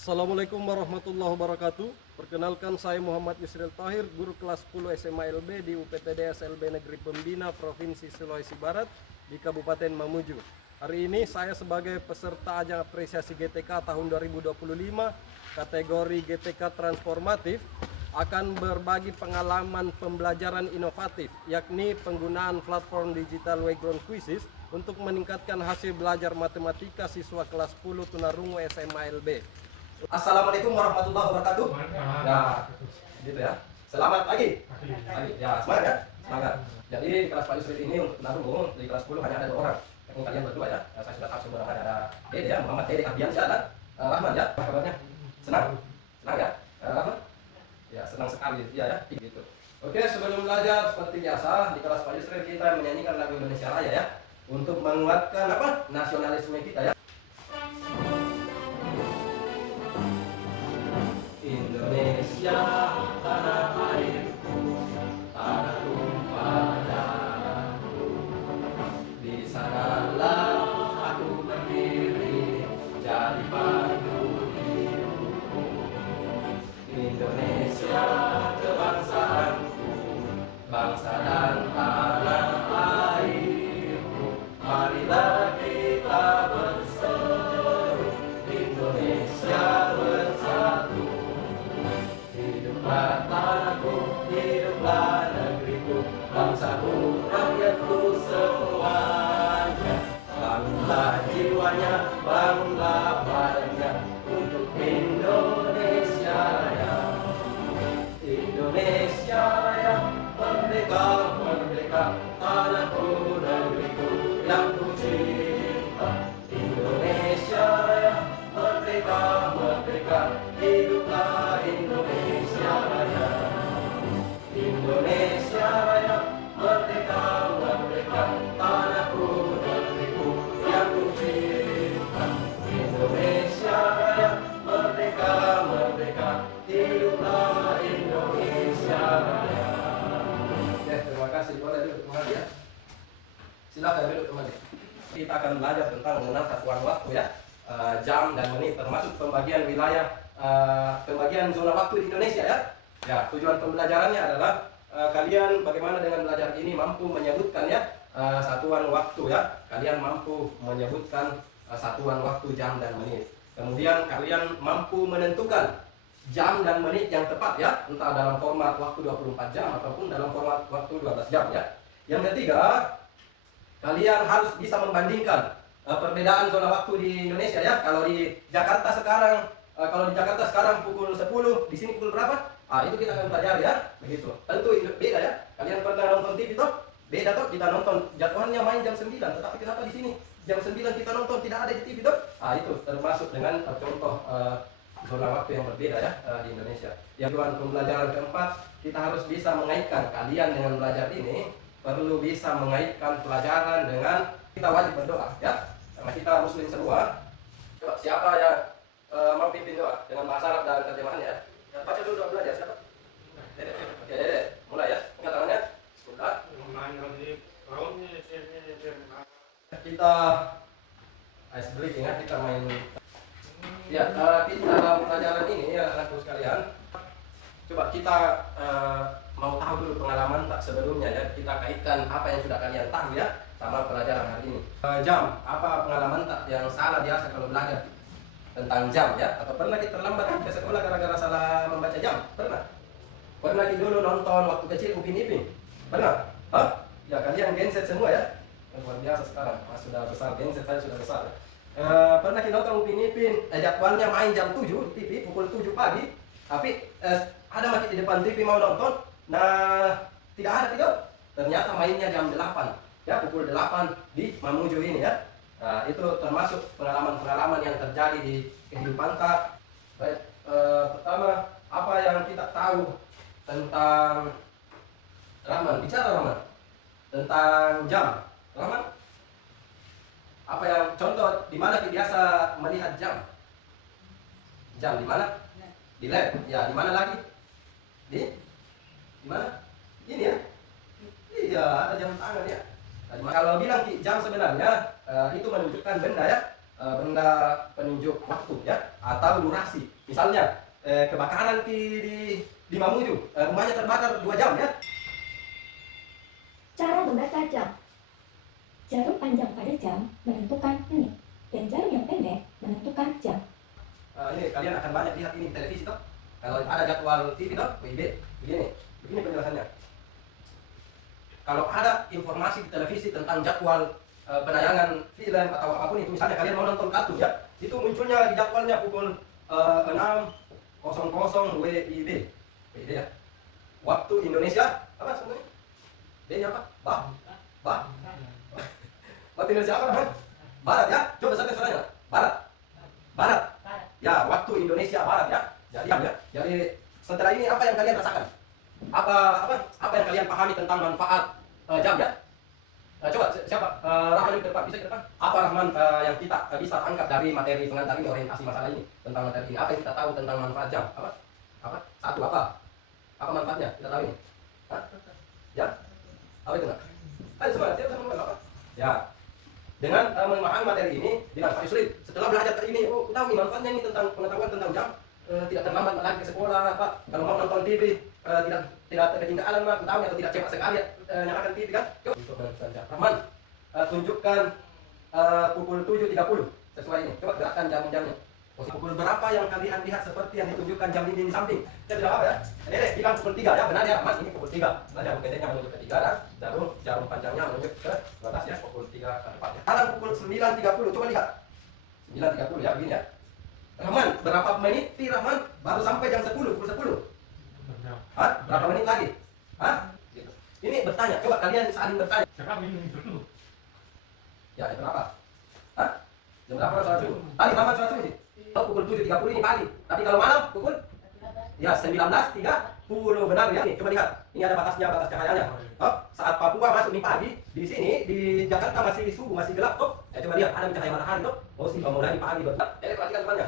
Assalamualaikum warahmatullahi wabarakatuh. Perkenalkan, saya Muhammad Yusril Tahir, guru kelas 10 SMA LB di UPTD SLB Negeri Pembina Provinsi Sulawesi Barat di Kabupaten Mamuju. Hari ini saya sebagai peserta ajang apresiasi GTK tahun 2025 kategori GTK transformatif akan berbagi pengalaman pembelajaran inovatif, yakni penggunaan platform digital Wayground Quizzes untuk meningkatkan hasil belajar matematika siswa kelas 10 tunarungu SMA LB. Assalamualaikum warahmatullahi wabarakatuh. Nah, gitu ya. Selamat pagi. Pagi. Ya, semangat ya. Semangat. Jadi di kelas Pak Yusril ini untuk tunarungu di kelas 10 hanya ada 2 orang. Yakni kalian berdua ya. Saya sudah tahu semua ada Dede ya, Muhammad Dede Ardiansyah dan Rahman ya. Apa kabarnya? Senang? Senang ya? Rahman? Ya, senang sekali ya ya. Gitu. Oke, sebelum belajar seperti biasa di kelas Pak Yusril kita menyanyikan lagu Indonesia Raya ya. Untuk menguatkan apa? Nasionalisme kita ya. Indonesia tanah airku, tanah tumpah darahku. Di sanalah aku berdiri, jadi pandu hidupku. Indonesia kebangsaanku, bangsa dan tanah airku. Marilah kita berseru, Indonesia bersatu. Hiduplah tanahku, hiduplah negeriku, bangsaku, rakyatku semuanya. Bangunlah jiwanya, bangunlah badannya untuk Indonesia Raya. Indonesia Raya, merdeka, merdeka, tanahku, negeriku yang ku cinta. Indonesia Raya, merdeka, merdeka, hiduplah Indonesia Raya. Indonesia Raya, merdeka, merdeka, tanahku, negeriku yang ku cinta. Indonesia Raya, merdeka, merdeka, hiduplah Indonesia Raya. Oke, terima kasih. Boleh duduk kembali ya. Silakan duduk kembali. Kita akan belajar tentang mengenal satuan waktu ya, jam dan menit, termasuk pembagian wilayah, pembagian zona waktu di Indonesia ya. Ya, tujuan pembelajarannya adalah kalian bagaimana dengan belajar ini mampu menyebutkan ya satuan waktu ya. Kalian mampu menyebutkan satuan waktu jam dan menit. Kemudian kalian mampu menentukan jam dan menit yang tepat ya, entah dalam format waktu 24 jam ataupun dalam format waktu 12 jam ya. Yang ketiga, kalian harus bisa membandingkan perbedaan zona waktu di Indonesia ya. Kalau di Jakarta sekarang pukul 10, di sini pukul berapa? Itu kita akan pelajari ya. Begitu. Tentu beda ya. Kalian pernah nonton TV toh? Beda toh, kita nonton jadwalnya main jam 9, tetapi kenapa di sini jam 9 kita nonton tidak ada di TV toh? Itu termasuk dengan contoh zona waktu yang berbeda ya di Indonesia. Yang kedua, pembelajaran keempat, kita harus bisa mengaitkan kalian dengan belajar ini perlu bisa mengaitkan pelajaran dengan kita wajib berdoa ya. Karena kita muslim semua. Coba siapa yang mau pimpin doa dengan bahasa Arab dan terjemahannya ya? Ya, baca dulu doa belajar siapa? Dede. Oke, Dede. Mulai ya. Angkat tangannya. Sudah. Kita ice breaking ya, kita main. Ya, kita dalam pelajaran ini ya anakku sekalian. Coba kita mau tahu dulu pengalaman tak sebelumnya ya. Kita kaitkan apa yang sudah kalian tahu ya sama pelajaran hari ini. Jam, apa pengalaman tak yang salah biasa kalau belajar tentang jam ya? Atau pernah kita terlambat ke sekolah gara-gara salah membaca jam? Pernah? Pernah kita dulu nonton waktu kecil Upin Ipin? Pernah? Hah? Ya kalian genset semua ya? Luar biasa sekarang, sudah besar, genset saya sudah besar ya. Pernah kita nonton Upin Ipin, jadwalnya main jam 7 di TV, pukul 7 pagi. Tapi ada masih di depan TV mau nonton, nah tidak ada tidak. Ternyata mainnya jam 8, ya pukul 8 di Mamuju ini ya. Nah, itu termasuk pengalaman-pengalaman yang terjadi di kehidupan kita. Baik, pertama apa yang kita tahu tentang Rahman? Bicara Rahman tentang jam, Rahman. Apa yang contoh di mana kita biasa melihat jam? Jam di mana? Di lab. Ya, di mana lagi? Di mana? Ini ya. Iya, ada jam tangan ya. Nah, kalau bilang jam sebenarnya itu menunjukkan benda ya. benda penunjuk waktu ya atau durasi. Misalnya kebakaran di Mamuju, rumahnya terbakar 2 jam ya. Cara membaca jam. Jarum panjang pada jam menentukan menit, dan jarum yang pendek menentukan jam. Ini kalian akan banyak lihat ini di televisi toh. Kalau ada jadwal TV toh, WIB, begini penjelasannya. Kalau ada informasi di televisi tentang jadwal penayangan film atau apapun itu, misalnya kalian mau nonton kartun ya, itu munculnya di jadwalnya pukul 6.00 WIB, ya. Waktu Indonesia apa sebenarnya? D-nya apa? Waktu Indonesia apa namanya? Barat ya. Coba sampai suaranya. Barat. Ya, waktu Indonesia Barat ya. Jadi setelah ini apa yang kalian rasakan? Apa yang kalian pahami tentang manfaat jam ya? Coba siapa? Rahman yang ke depan, bisa ke depan. Apa Rahman yang kita bisa tangkap dari materi pengantar ini, orientasi masalah ini tentang materi ini? Apa yang kita tahu tentang manfaat jam? Satu apa manfaatnya? Kita tahu ini. Hah? Ya? Apa itu enggak? Ayo semua, apa? Ya. Dengan memahami materi ini, bilang Pak Yusri, setelah belajar ini, tahu nih manfaatnya ini tentang pengetahuan tentang jam, tidak terlambat lagi ke sekolah, Pak. Kalau mau nonton TV, tidak ketinggalan, Pak. Tahu atau tidak cepat sekali nyalakan TV kan? Untuk saja. Rahman, tunjukkan pukul 7.30 sesuai ini. Coba gerakkan jam-jamnya. Pukul berapa yang kalian lihat seperti yang ditunjukkan jam ini di samping? Saya tidak apa ya. Dede bilang pukul 3 ya, benar ya Rahman, ini pukul 3. Nah, jarum pendeknya menunjuk ke 3 dan jarum panjangnya menunjuk ke atas ya, pukul 3 ke depannya. Sekarang pukul 9.30, coba lihat. 9.30 ya, begini ya. Rahman, berapa menit Rahman baru sampai jam 10, pukul 10? Hah? Berapa menit lagi? Hah? Gitu. Ini bertanya, coba kalian saling bertanya. Ya, jam berapa? Hah? Jam berapa sholat subuh? Tadi Rahman sholat subuh sih? Oh, pukul 7.30 ini pagi. Tapi kalau malam pukul? Ya, 19.30 benar ya. Nih, coba lihat. Ini ada batas cahayanya. Oh, saat Papua masuk nih pagi, di sini di Jakarta masih subuh, masih gelap tuh. Coba lihat, ada cahaya matahari tuh. Oh, sih mulai di pagi betul. Perhatikan temannya.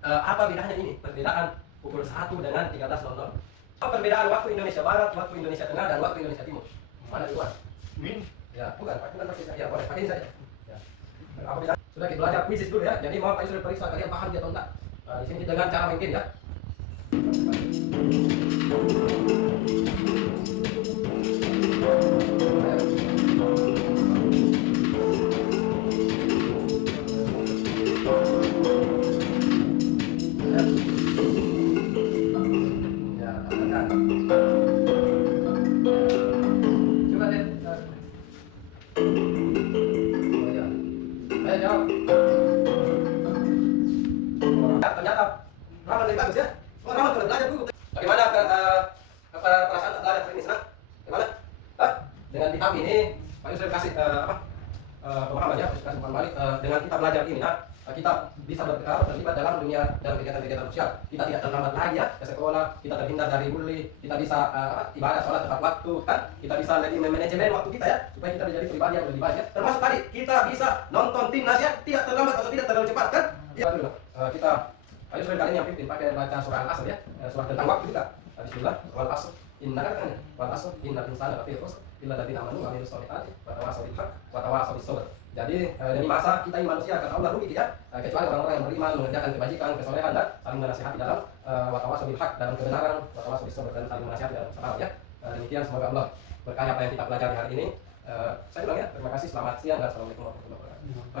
Apa bedanya ini? Perbedaan pukul 1 dengan 13.00. Apa perbedaan waktu Indonesia Barat, waktu Indonesia Tengah, dan waktu Indonesia Timur? Mana duluan? Ya, bukan pakai saja. Ya, boleh pakai saja. Ya. Apa bedanya? Sudah kita belajar kuisis dulu ya. Jadi mau Pak Yusri periksa kalian paham dia atau enggak. Di sini dengan cara mungkin ya. Coba deh. Ayo jawab. Ternyata Rahman lebih bagus ya. Oh, Rahman kalau belajar buku. Bagaimana perasaan tak belajar hari ini? Senang? Bagaimana? Dengan kitab ini, Pak Yusri kasih pemahaman ya, kasih pemahaman balik. Dengan kita belajar ini, kita bisa terlibat dalam dunia dalam kegiatan-kegiatan sosial. Kita tidak terlambat lagi ya ke sekolah, kita terhindar dari bully, kita bisa ibadah sholat tepat waktu, kan? Kita bisa lebih manajemen waktu kita ya, supaya kita menjadi pribadi yang lebih baik ya. Termasuk tadi kita bisa nonton timnas ya, tidak terlambat atau tidak terlalu cepat kan? Ya dulu. Kita ayo kali ini yang pimpin pakai baca surah Al-Asr ya, surah tentang waktu juga. Bismillah, wal asr, inna kan wal asr, innal insana lafi khusr, illa alladziina aamanu wa 'amilus shalihati wa tawassaw bil haqq wa tawassaw bis sabr. Jadi demi masa kita ini manusia kata Allah rugi ya, kecuali orang-orang yang beriman mengerjakan kebajikan, kesolehan dan saling menasihati dalam wa tawassaw bil haqq dalam kebenaran, wa tawassaw bis sabr dan saling menasihati dalam sabar ya. Demikian semoga Allah berkahi apa yang kita pelajari hari ini. Saya bilang ya, terima kasih, selamat siang dan assalamualaikum warahmatullahi wabarakatuh.